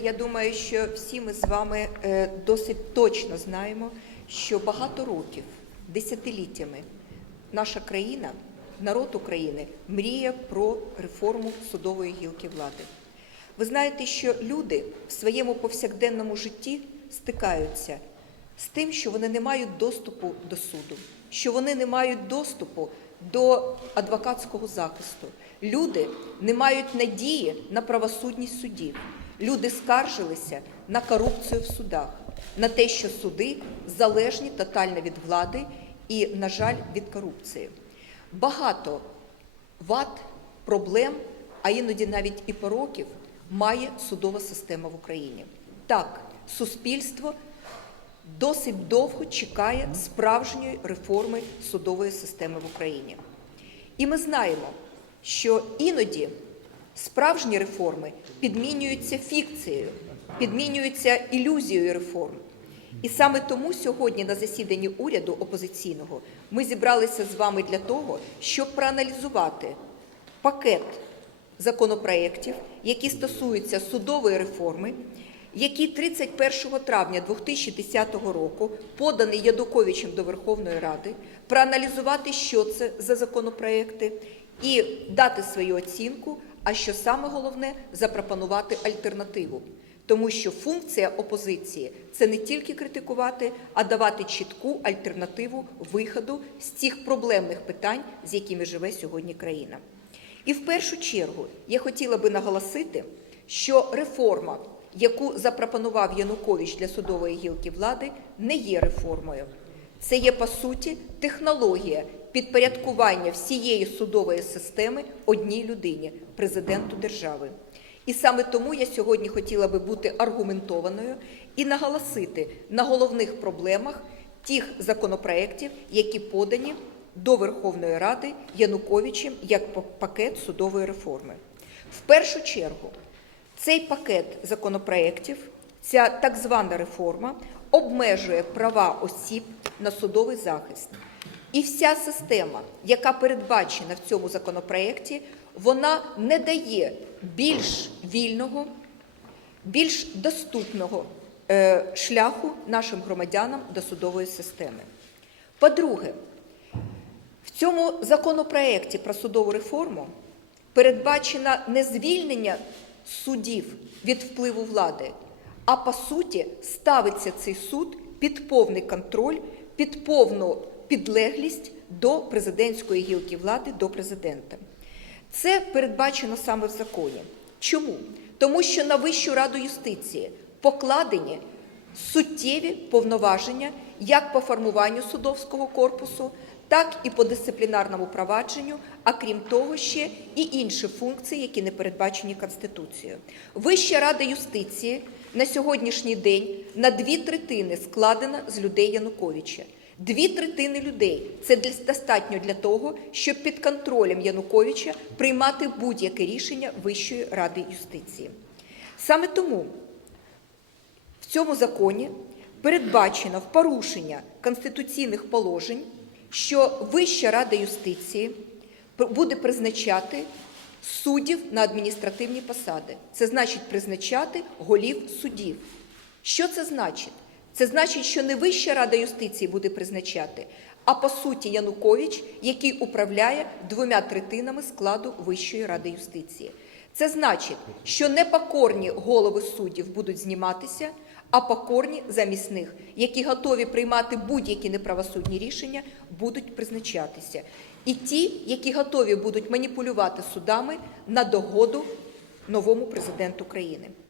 Я думаю, що всі ми з вами е, досить точно знаємо, що багато років, десятиліттями наша країна, народ України мріє про реформу судової гілки влади. Ви знаєте, що люди в своєму повсякденному житті стикаються з тим, що вони не мають доступу до суду, що вони не мають доступу до адвокатського захисту. Люди не мають надії на правосудність судів. Люди скаржилися на корупцію в судах, на те, що суди залежні тотально від влади і, на жаль, від корупції. Багато вад, проблем, а іноді навіть і пороків має судова система в Україні. Так, суспільство досить довго чекає справжньої реформи судової системи в Україні. І ми знаємо, що іноді справжні реформи підмінюються фікцією, підмінюються ілюзією реформ. І саме тому сьогодні на засіданні уряду опозиційного ми зібралися з вами для того, щоб проаналізувати пакет законопроєктів, які стосуються судової реформи, який 31 травня 2010 року поданий Ядуковичем до Верховної Ради, проаналізувати, що це за законопроекти, і дати свою оцінку. А що саме головне запропонувати альтернативу. Тому що функція опозиції це не тільки критикувати, а давати чітку альтернативу виходу з цих проблемних питань, з якими живе сьогодні країна. І в першу чергу я хотіла би наголосити, що реформа, яку запропонував Янукович для судової гілки влади, не є реформою. Це є по суті технологія підпорядкування всієї судової системи одній людині президенту держави. І саме тому я сьогодні хотіла би бути аргументованою і наголосити на головних проблемах тих законопроєктів, які подані до Верховної Ради Януковичем як пакет судової реформи. В першу чергу, цей пакет законопроєктів, ця так звана реформа, обмежує права осіб на судовий захист. І вся система, яка передбачена в цьому законопроєкті, вона не дає більш вільного, більш доступного е, шляху нашим громадянам до судової системи. По-друге, в цьому законопроєкті про судову реформу передбачено не звільнення суддів від впливу влади, а по суті ставиться цей суд під повний контроль, під повну підлеглість до президентської гілки влади, до президента. Це передбачено саме в законі. Чому? Тому що на Вищу раду юстиції покладені суттєві повноваження як по формуванню судовського корпусу, так і по дисциплінарному провадженню, а крім того, ще і інші функції, які не передбачені Конституцією. Вища рада юстиції на сьогоднішній день на дві третини складена з людей Януковича. Дві третини людей це достатньо для того, щоб під контролем Януковича приймати будь-яке рішення Вищої ради юстиції. Саме тому в цьому законі передбачено в порушення конституційних положень, що Вища рада юстиції буде призначати суддів на адміністративні посади. Це значить призначати голів судів. Що це значить? Це значить, що не Вища рада юстиції буде призначати, а по суті Янукович, який управляє двома третинами складу Вищої ради юстиції. Це значить, що непокорні голови суддів будуть зніматися, а покорні замість них, які готові приймати будь-які неправосудні рішення, будуть призначатися. І ті, які готові будуть маніпулювати судами на догоду новому президенту країни.